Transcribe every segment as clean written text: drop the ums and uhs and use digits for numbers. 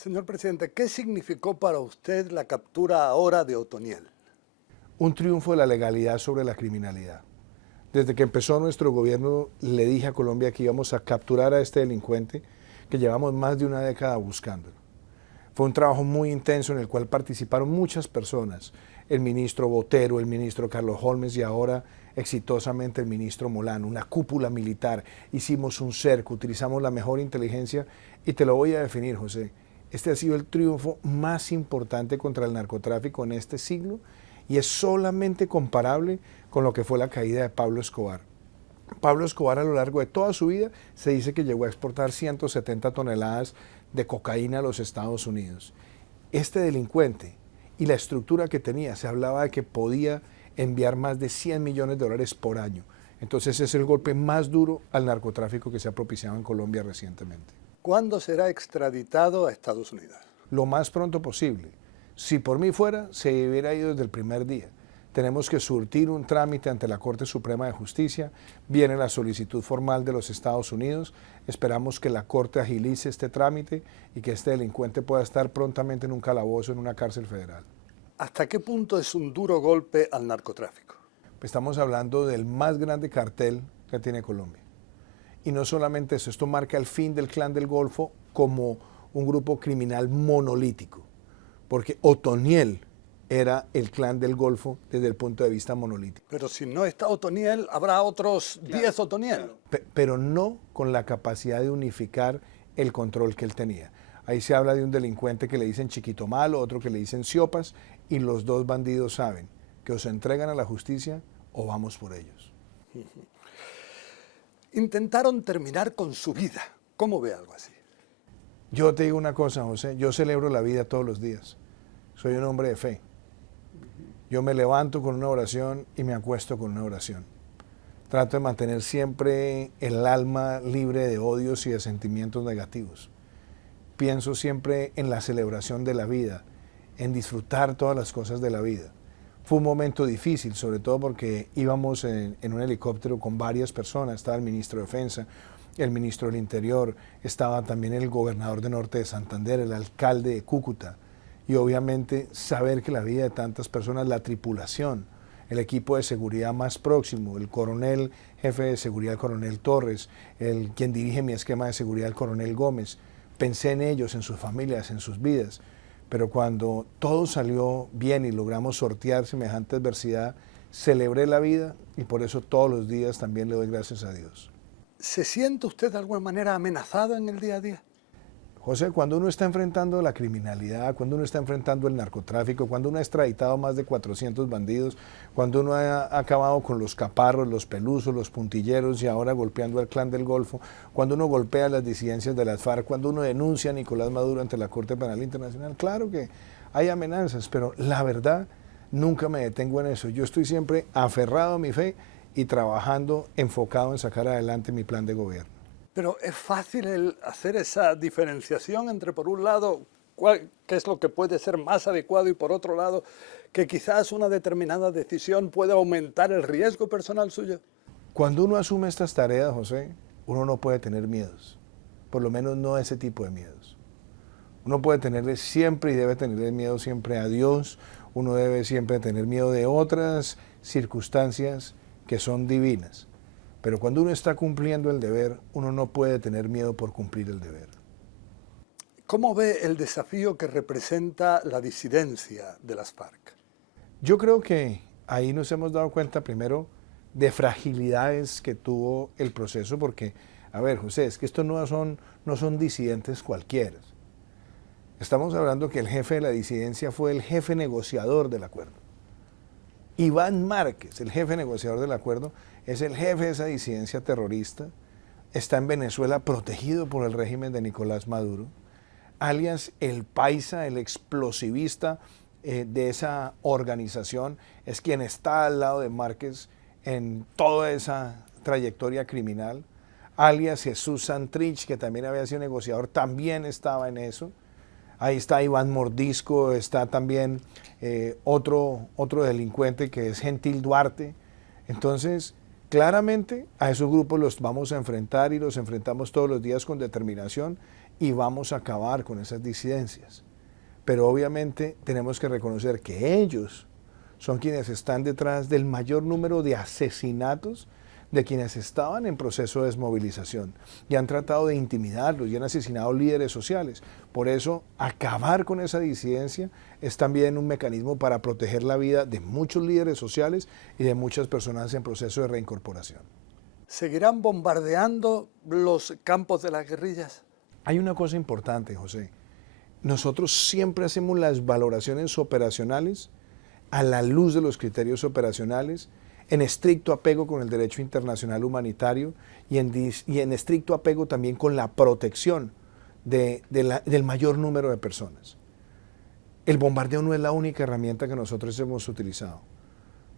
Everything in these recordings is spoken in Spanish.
Señor presidente, ¿qué significó para usted la captura ahora de Otoniel? Un triunfo de la legalidad sobre la criminalidad. Desde que empezó nuestro gobierno le dije a Colombia que íbamos a capturar a este delincuente que llevamos más de una década buscándolo. Fue un trabajo muy intenso en el cual participaron muchas personas, el ministro Botero, el ministro Carlos Holmes y ahora exitosamente el ministro Molano, una cúpula militar, hicimos un cerco, utilizamos la mejor inteligencia y te lo voy a definir, José. Este ha sido el triunfo más importante contra el narcotráfico en este siglo y es solamente comparable con lo que fue la caída de Pablo Escobar. Pablo Escobar a lo largo de toda su vida se dice que llegó a exportar 170 toneladas de cocaína a los Estados Unidos. Este delincuente y la estructura que tenía, se hablaba de que podía enviar más de 100 millones de dólares por año. Entonces es el golpe más duro al narcotráfico que se ha propiciado en Colombia recientemente. ¿Cuándo será extraditado a Estados Unidos? Lo más pronto posible. Si por mí fuera, se hubiera ido desde el primer día. Tenemos que surtir un trámite ante la Corte Suprema de Justicia, viene la solicitud formal de los Estados Unidos, esperamos que la Corte agilice este trámite y que este delincuente pueda estar prontamente en un calabozo, en una cárcel federal. ¿Hasta qué punto es un duro golpe al narcotráfico? Estamos hablando del más grande cartel que tiene Colombia. Y no solamente eso, esto marca el fin del Clan del Golfo como un grupo criminal monolítico, porque Otoniel era el Clan del Golfo desde el punto de vista monolítico. Pero si no está Otoniel, habrá otros 10 Otoniel. Pero no con la capacidad de unificar el control que él tenía. Ahí se habla de un delincuente que le dicen Chiquito Malo, otro que le dicen Siopas, y los dos bandidos saben que o se entregan a la justicia o vamos por ellos. Intentaron terminar con su vida. ¿Cómo ve algo así? Yo te digo una cosa, José, yo celebro la vida todos los días. Soy un hombre de fe. Yo me levanto con una oración y me acuesto con una oración. Trato de mantener siempre el alma libre de odios y de sentimientos negativos. Pienso siempre en la celebración de la vida, en disfrutar todas las cosas de la vida. Fue un momento difícil, sobre todo porque íbamos en un helicóptero con varias personas. Estaba el ministro de Defensa, el ministro del Interior, estaba también el gobernador de Norte de Santander, el alcalde de Cúcuta. Y obviamente saber que la vida de tantas personas, la tripulación, el equipo de seguridad más próximo, el coronel, jefe de seguridad, el coronel Torres, quien dirige mi esquema de seguridad, el coronel Gómez, pensé en ellos, en sus familias, en sus vidas. Pero cuando todo salió bien y logramos sortear semejante adversidad, celebré la vida y por eso todos los días también le doy gracias a Dios. ¿Se siente usted de alguna manera amenazado en el día a día? José, cuando uno está enfrentando la criminalidad, cuando uno está enfrentando el narcotráfico, cuando uno ha extraditado más de 400 bandidos, cuando uno ha acabado con los caparros, los pelusos, los puntilleros y ahora golpeando al Clan del Golfo, cuando uno golpea las disidencias de las FARC, cuando uno denuncia a Nicolás Maduro ante la Corte Penal Internacional, claro que hay amenazas, pero la verdad nunca me detengo en eso. Yo estoy siempre aferrado a mi fe y trabajando enfocado en sacar adelante mi plan de gobierno. Pero es fácil hacer esa diferenciación entre, por un lado, qué es lo que puede ser más adecuado y, por otro lado, que quizás una determinada decisión puede aumentar el riesgo personal suyo. Cuando uno asume estas tareas, José, uno no puede tener miedos, por lo menos no ese tipo de miedos. Uno puede tenerle siempre y debe tenerle miedo siempre a Dios, uno debe siempre tener miedo de otras circunstancias que son divinas. Pero cuando uno está cumpliendo el deber, uno no puede tener miedo por cumplir el deber. ¿Cómo ve el desafío que representa la disidencia de las FARC? Yo creo que ahí nos hemos dado cuenta primero de fragilidades que tuvo el proceso, porque, a ver, José, es que estos no son disidentes cualquiera. Estamos hablando que el jefe de la disidencia fue el jefe negociador del acuerdo. Iván Márquez, el jefe negociador del acuerdo, es el jefe de esa disidencia terrorista, está en Venezuela protegido por el régimen de Nicolás Maduro, alias el paisa, el explosivista de esa organización, es quien está al lado de Márquez en toda esa trayectoria criminal, alias Jesús Santrich, que también había sido negociador, también estaba en eso. Ahí está Iván Mordisco, está también otro delincuente que es Gentil Duarte. Entonces, claramente a esos grupos los vamos a enfrentar y los enfrentamos todos los días con determinación y vamos a acabar con esas disidencias. Pero obviamente tenemos que reconocer que ellos son quienes están detrás del mayor número de asesinatos de quienes estaban en proceso de desmovilización y han tratado de intimidarlos y han asesinado líderes sociales. Por eso, acabar con esa disidencia es también un mecanismo para proteger la vida de muchos líderes sociales y de muchas personas en proceso de reincorporación. ¿Seguirán bombardeando los campos de las guerrillas? Hay una cosa importante, José. Nosotros siempre hacemos las valoraciones operacionales a la luz de los criterios operacionales, en estricto apego con el derecho internacional humanitario y en estricto apego también con la protección del mayor número de personas. El bombardeo no es la única herramienta que nosotros hemos utilizado.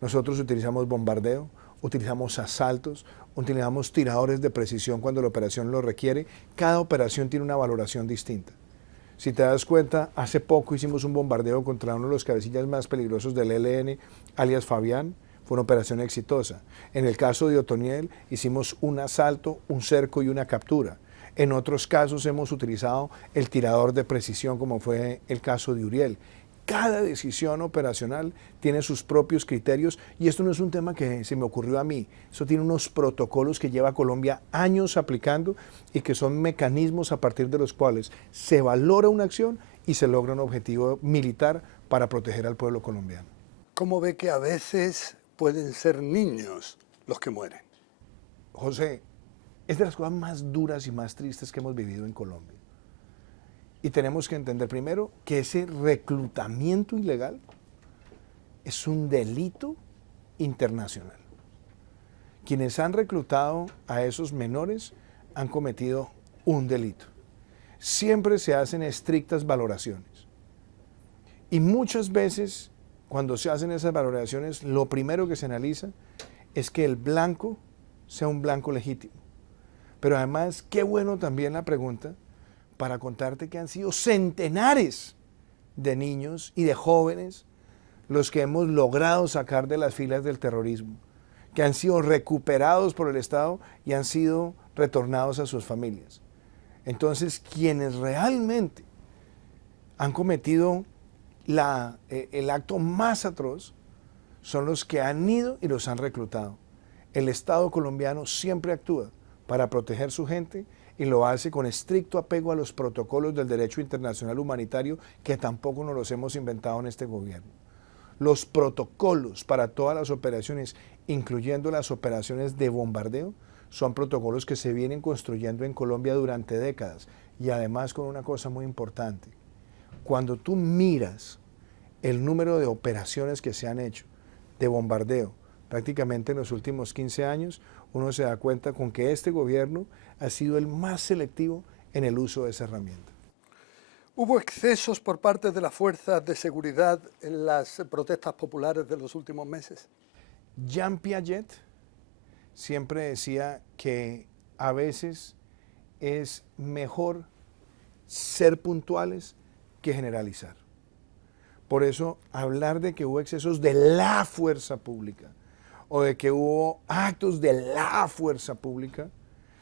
Nosotros utilizamos bombardeo, utilizamos asaltos, utilizamos tiradores de precisión cuando la operación lo requiere. Cada operación tiene una valoración distinta. Si te das cuenta, hace poco hicimos un bombardeo contra uno de los cabecillas más peligrosos del ELN, alias Fabián. Fue una operación exitosa. En el caso de Otoniel hicimos un asalto, un cerco y una captura. En otros casos hemos utilizado el tirador de precisión, como fue el caso de Uriel. Cada decisión operacional tiene sus propios criterios y esto no es un tema que se me ocurrió a mí. Eso tiene unos protocolos que lleva Colombia años aplicando y que son mecanismos a partir de los cuales se valora una acción y se logra un objetivo militar para proteger al pueblo colombiano. ¿Cómo ve que a veces pueden ser niños los que mueren? José, es de las cosas más duras y más tristes que hemos vivido en Colombia. Y tenemos que entender primero que ese reclutamiento ilegal es un delito internacional. Quienes han reclutado a esos menores han cometido un delito. Siempre se hacen estrictas valoraciones. Y muchas veces, cuando se hacen esas valoraciones, lo primero que se analiza es que el blanco sea un blanco legítimo. Pero además, qué bueno también la pregunta para contarte que han sido centenares de niños y de jóvenes los que hemos logrado sacar de las filas del terrorismo, que han sido recuperados por el Estado y han sido retornados a sus familias. Entonces, quienes realmente han cometido el acto más atroz son los que han ido y los han reclutado. El Estado colombiano siempre actúa para proteger su gente y lo hace con estricto apego a los protocolos del derecho internacional humanitario que tampoco nos los hemos inventado en este gobierno. Los protocolos para todas las operaciones, incluyendo las operaciones de bombardeo, son protocolos que se vienen construyendo en Colombia durante décadas y además con una cosa muy importante. Cuando tú miras el número de operaciones que se han hecho de bombardeo prácticamente en los últimos 15 años, uno se da cuenta con que este gobierno ha sido el más selectivo en el uso de esa herramienta. ¿Hubo excesos por parte de las fuerzas de seguridad en las protestas populares de los últimos meses? Jean Piaget siempre decía que a veces es mejor ser puntuales que generalizar. Por eso, hablar de que hubo excesos de la fuerza pública o de que hubo actos de la fuerza pública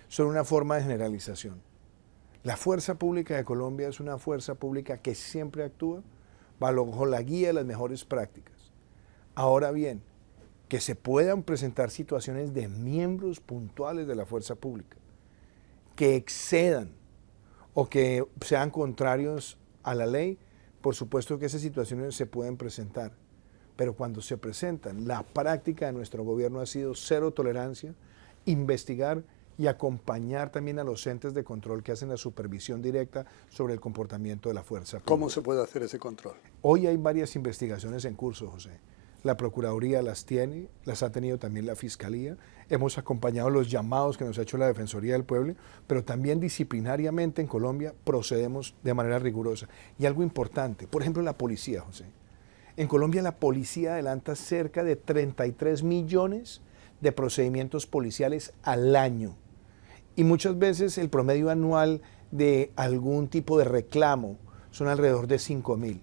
son una forma de generalización. La fuerza pública de Colombia es una fuerza pública que siempre actúa bajo la guía de las mejores prácticas. Ahora bien, que se puedan presentar situaciones de miembros puntuales de la fuerza pública que excedan o que sean contrarios a la ley, por supuesto que esas situaciones se pueden presentar. Pero cuando se presentan, la práctica de nuestro gobierno ha sido cero tolerancia, investigar y acompañar también a los entes de control que hacen la supervisión directa sobre el comportamiento de la fuerza pública. ¿Cómo se puede hacer ese control? Hoy hay varias investigaciones en curso, José. La Procuraduría las tiene, las ha tenido también la Fiscalía. Hemos acompañado los llamados que nos ha hecho la Defensoría del Pueblo, pero también disciplinariamente en Colombia procedemos de manera rigurosa. Y algo importante, por ejemplo, la policía, José. En Colombia la policía adelanta cerca de 33 millones de procedimientos policiales al año. Y muchas veces el promedio anual de algún tipo de reclamo son alrededor de 5.000.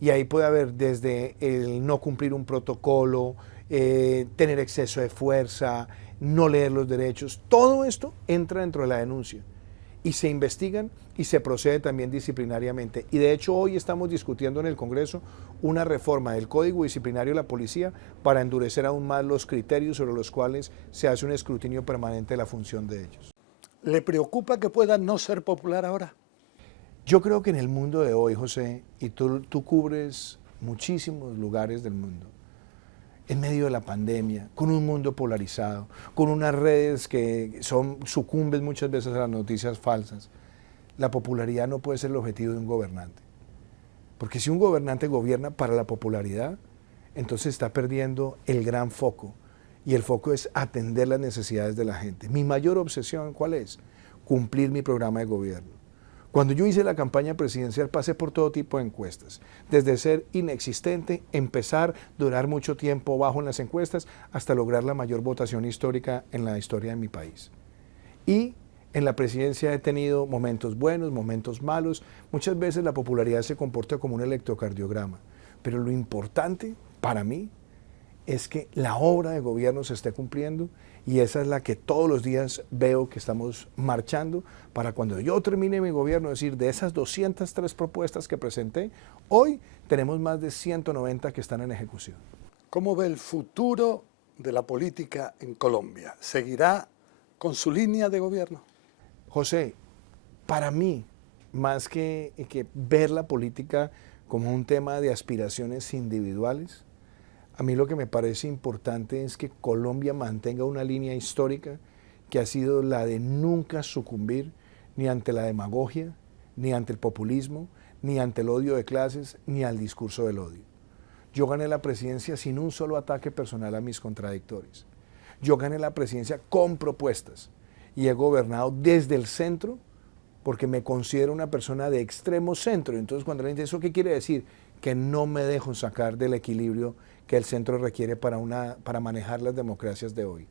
Y ahí puede haber desde el no cumplir un protocolo, tener exceso de fuerza, no leer los derechos. Todo esto entra dentro de la denuncia. y se investigan y se procede también disciplinariamente. Y de hecho hoy estamos discutiendo en el Congreso una reforma del Código Disciplinario de la Policía para endurecer aún más los criterios sobre los cuales se hace un escrutinio permanente de la función de ellos. ¿Le preocupa que pueda no ser popular ahora? Yo creo que en el mundo de hoy, José, y tú cubres muchísimos lugares del mundo, en medio de la pandemia, con un mundo polarizado, con unas redes que sucumben muchas veces a las noticias falsas, la popularidad no puede ser el objetivo de un gobernante. Porque si un gobernante gobierna para la popularidad, entonces está perdiendo el gran foco. Y el foco es atender las necesidades de la gente. Mi mayor obsesión, ¿cuál es? Cumplir mi programa de gobierno. Cuando yo hice la campaña presidencial pasé por todo tipo de encuestas, desde ser inexistente, empezar, durar mucho tiempo bajo en las encuestas, hasta lograr la mayor votación histórica en la historia de mi país. Y en la presidencia he tenido momentos buenos, momentos malos. Muchas veces la popularidad se comporta como un electrocardiograma, pero lo importante para mí es que la obra de gobierno se esté cumpliendo y esa es la que todos los días veo que estamos marchando para cuando yo termine mi gobierno, decir, de esas 203 propuestas que presenté, hoy tenemos más de 190 que están en ejecución. ¿Cómo ve el futuro de la política en Colombia? ¿Seguirá con su línea de gobierno? José, para mí, más que ver la política como un tema de aspiraciones individuales, a mí lo que me parece importante es que Colombia mantenga una línea histórica que ha sido la de nunca sucumbir ni ante la demagogia, ni ante el populismo, ni ante el odio de clases, ni al discurso del odio. Yo gané la presidencia sin un solo ataque personal a mis contradictores. Yo gané la presidencia con propuestas y he gobernado desde el centro porque me considero una persona de extremo centro. Entonces cuando le dice ¿eso qué quiere decir? Que no me dejo sacar del equilibrio que el centro requiere para manejar las democracias de hoy.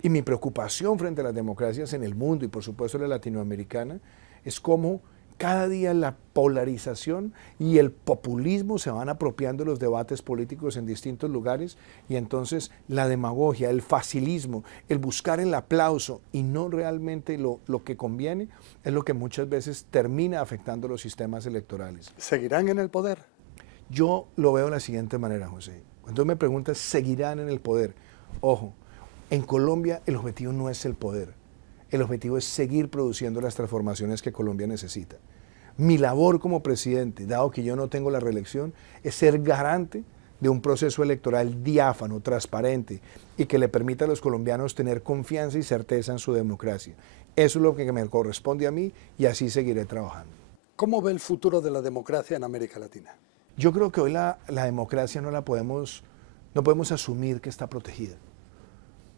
Y mi preocupación frente a las democracias en el mundo y por supuesto la latinoamericana es cómo cada día la polarización y el populismo se van apropiando de los debates políticos en distintos lugares y entonces la demagogia, el facilismo, el buscar el aplauso y no realmente lo que conviene es lo que muchas veces termina afectando los sistemas electorales. ¿Seguirán en el poder? Yo lo veo de la siguiente manera, José. Cuando me preguntas, ¿seguirán en el poder? Ojo, en Colombia el objetivo no es el poder. El objetivo es seguir produciendo las transformaciones que Colombia necesita. Mi labor como presidente, dado que yo no tengo la reelección, es ser garante de un proceso electoral diáfano, transparente y que le permita a los colombianos tener confianza y certeza en su democracia. Eso es lo que me corresponde a mí y así seguiré trabajando. ¿Cómo ve el futuro de la democracia en América Latina? Yo creo que hoy la democracia no podemos asumir que está protegida,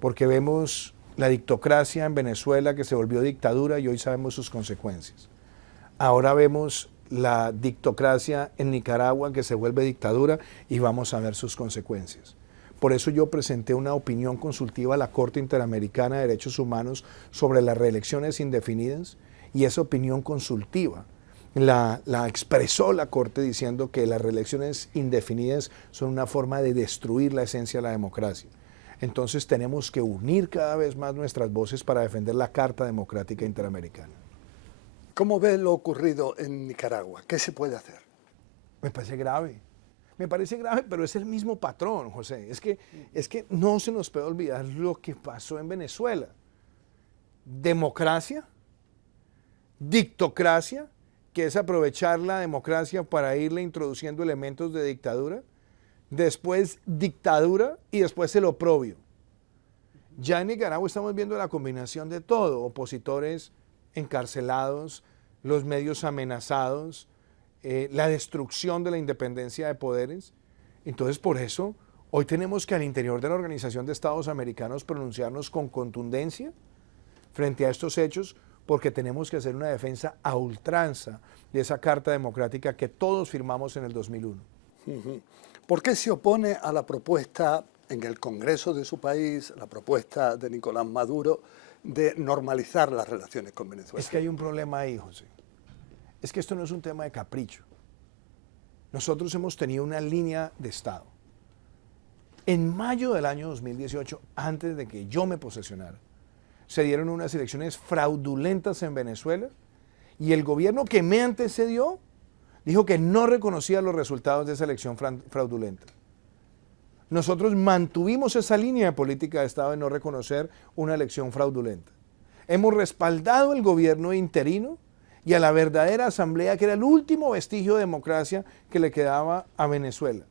porque vemos la dictocracia en Venezuela que se volvió dictadura y hoy sabemos sus consecuencias. Ahora vemos la dictocracia en Nicaragua que se vuelve dictadura y vamos a ver sus consecuencias. Por eso yo presenté una opinión consultiva a la Corte Interamericana de Derechos Humanos sobre las reelecciones indefinidas y esa opinión consultiva la expresó la Corte diciendo que las reelecciones indefinidas son una forma de destruir la esencia de la democracia. Entonces tenemos que unir cada vez más nuestras voces para defender la Carta Democrática Interamericana. ¿Cómo ve lo ocurrido en Nicaragua? ¿Qué se puede hacer? Me parece grave, pero es el mismo patrón, José. Es que no se nos puede olvidar lo que pasó en Venezuela. Democracia, dictocracia, que es aprovechar la democracia para irle introduciendo elementos de dictadura, después dictadura y después el oprobio. Ya en Nicaragua estamos viendo la combinación de todo, opositores encarcelados, los medios amenazados, la destrucción de la independencia de poderes. Entonces por eso hoy tenemos que al interior de la Organización de Estados Americanos pronunciarnos con contundencia frente a estos hechos, porque tenemos que hacer una defensa a ultranza de esa Carta Democrática que todos firmamos en el 2001. ¿Por qué se opone a la propuesta en el Congreso de su país, la propuesta de Nicolás Maduro, de normalizar las relaciones con Venezuela? Es que hay un problema ahí, José. Es que esto no es un tema de capricho. Nosotros hemos tenido una línea de Estado. En mayo del año 2018, antes de que yo me posesionara, se dieron unas elecciones fraudulentas en Venezuela Y el gobierno que me antecedió dijo que no reconocía los resultados de esa elección fraudulenta. Nosotros mantuvimos esa línea de política de Estado de no reconocer una elección fraudulenta. Hemos respaldado el gobierno interino y a la verdadera asamblea, que era el último vestigio de democracia que le quedaba a Venezuela.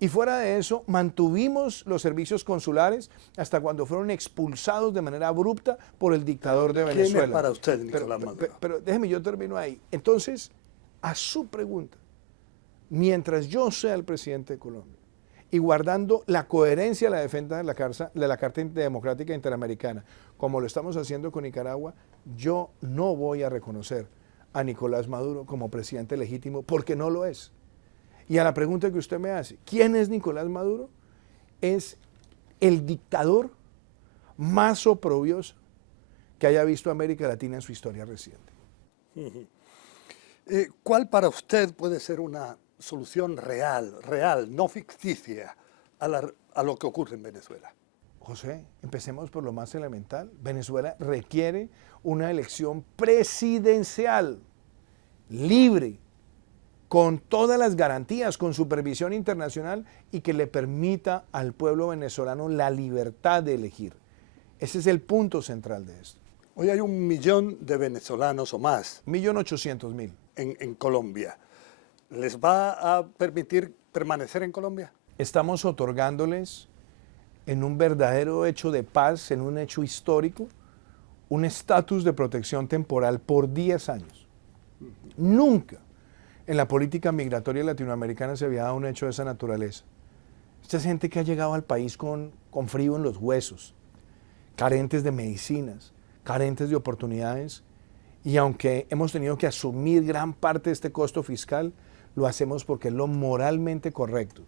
Y fuera de eso, mantuvimos los servicios consulares hasta cuando fueron expulsados de manera abrupta por el dictador de Venezuela. ¿Quién es para usted Nicolás Maduro? Pero déjeme, yo termino ahí. Entonces, a su pregunta, mientras yo sea el presidente de Colombia y guardando la coherencia de la defensa de la Carta Democrática Interamericana, como lo estamos haciendo con Nicaragua, yo no voy a reconocer a Nicolás Maduro como presidente legítimo, porque no lo es. Y a la pregunta que usted me hace, ¿quién es Nicolás Maduro? Es el dictador más oprobioso que haya visto América Latina en su historia reciente. ¿Cuál para usted puede ser una solución real, no ficticia, a lo que ocurre en Venezuela? José, empecemos por lo más elemental. Venezuela requiere una elección presidencial, libre, con todas las garantías, con supervisión internacional y que le permita al pueblo venezolano la libertad de elegir. Ese es el punto central de esto. Hoy hay 1 millón de venezolanos o más. 1.800.000. En Colombia. ¿Les va a permitir permanecer en Colombia? Estamos otorgándoles, en un verdadero hecho de paz, en un hecho histórico, un estatus de protección temporal por 10 años. Nunca en la política migratoria latinoamericana se había dado un hecho de esa naturaleza. Esta es gente que ha llegado al país con frío en los huesos, carentes de medicinas, carentes de oportunidades, y aunque hemos tenido que asumir gran parte de este costo fiscal, lo hacemos porque es lo moralmente correcto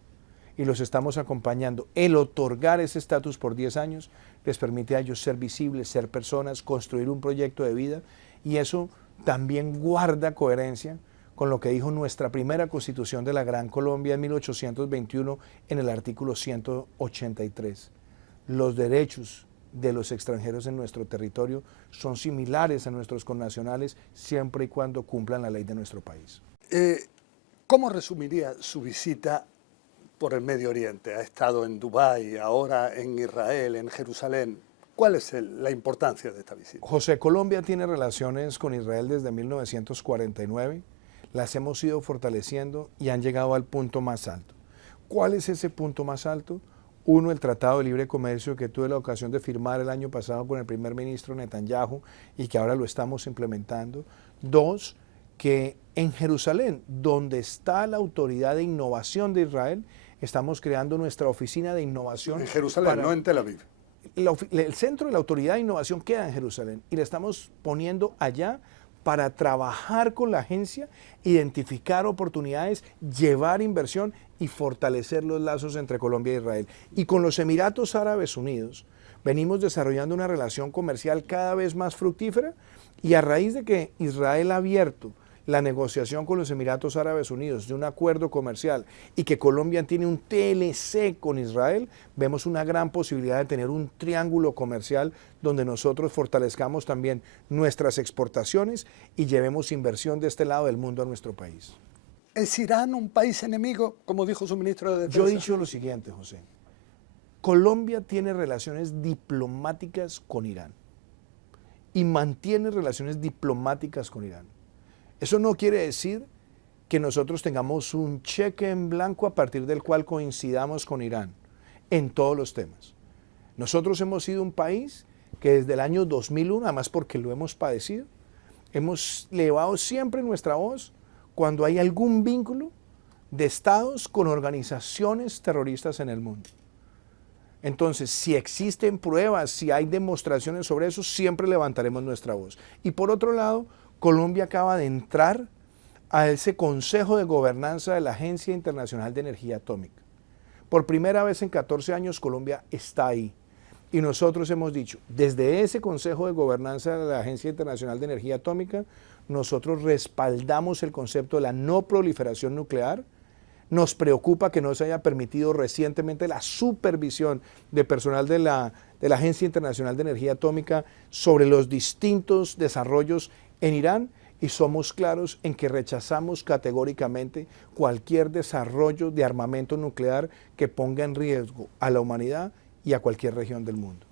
y los estamos acompañando. El otorgar ese estatus por 10 años les permite a ellos ser visibles, ser personas, construir un proyecto de vida, y eso también guarda coherencia con lo que dijo nuestra primera Constitución de la Gran Colombia en 1821 en el artículo 183. Los derechos de los extranjeros en nuestro territorio son similares a nuestros connacionales siempre y cuando cumplan la ley de nuestro país. ¿Cómo resumiría su visita por el Medio Oriente? Ha estado en Dubái, ahora en Israel, en Jerusalén. ¿Cuál es la importancia de esta visita? José, Colombia tiene relaciones con Israel desde 1949. Las hemos ido fortaleciendo y han llegado al punto más alto. ¿Cuál es ese punto más alto? Uno, el Tratado de Libre Comercio que tuve la ocasión de firmar el año pasado con el primer ministro Netanyahu y que ahora lo estamos implementando. Dos, que en Jerusalén, donde está la Autoridad de Innovación de Israel, estamos creando nuestra oficina de innovación. En Jerusalén, no en Tel Aviv. El centro de la Autoridad de Innovación queda en Jerusalén y le estamos poniendo allá para trabajar con la agencia, identificar oportunidades, llevar inversión y fortalecer los lazos entre Colombia e Israel. Y con los Emiratos Árabes Unidos venimos desarrollando una relación comercial cada vez más fructífera, y a raíz de que Israel ha abierto la negociación con los Emiratos Árabes Unidos de un acuerdo comercial y que Colombia tiene un TLC con Israel, vemos una gran posibilidad de tener un triángulo comercial donde nosotros fortalezcamos también nuestras exportaciones y llevemos inversión de este lado del mundo a nuestro país. ¿Es Irán un país enemigo, como dijo su ministro de Defensa? Yo he dicho lo siguiente, José. Colombia tiene relaciones diplomáticas con Irán y mantiene relaciones diplomáticas con Irán. Eso no quiere decir que nosotros tengamos un cheque en blanco a partir del cual coincidamos con Irán en todos los temas. Nosotros hemos sido un país que desde el año 2001, además porque lo hemos padecido, hemos elevado siempre nuestra voz cuando hay algún vínculo de estados con organizaciones terroristas en el mundo. Entonces, si existen pruebas, si hay demostraciones sobre eso, siempre levantaremos nuestra voz. Y por otro lado, Colombia acaba de entrar a ese Consejo de Gobernanza de la Agencia Internacional de Energía Atómica. Por primera vez en 14 años Colombia está ahí. Y nosotros hemos dicho, desde ese Consejo de Gobernanza de la Agencia Internacional de Energía Atómica, nosotros respaldamos el concepto de la no proliferación nuclear. Nos preocupa que no se haya permitido recientemente la supervisión de personal de la Agencia Internacional de Energía Atómica sobre los distintos desarrollos en Irán, y somos claros en que rechazamos categóricamente cualquier desarrollo de armamento nuclear que ponga en riesgo a la humanidad y a cualquier región del mundo.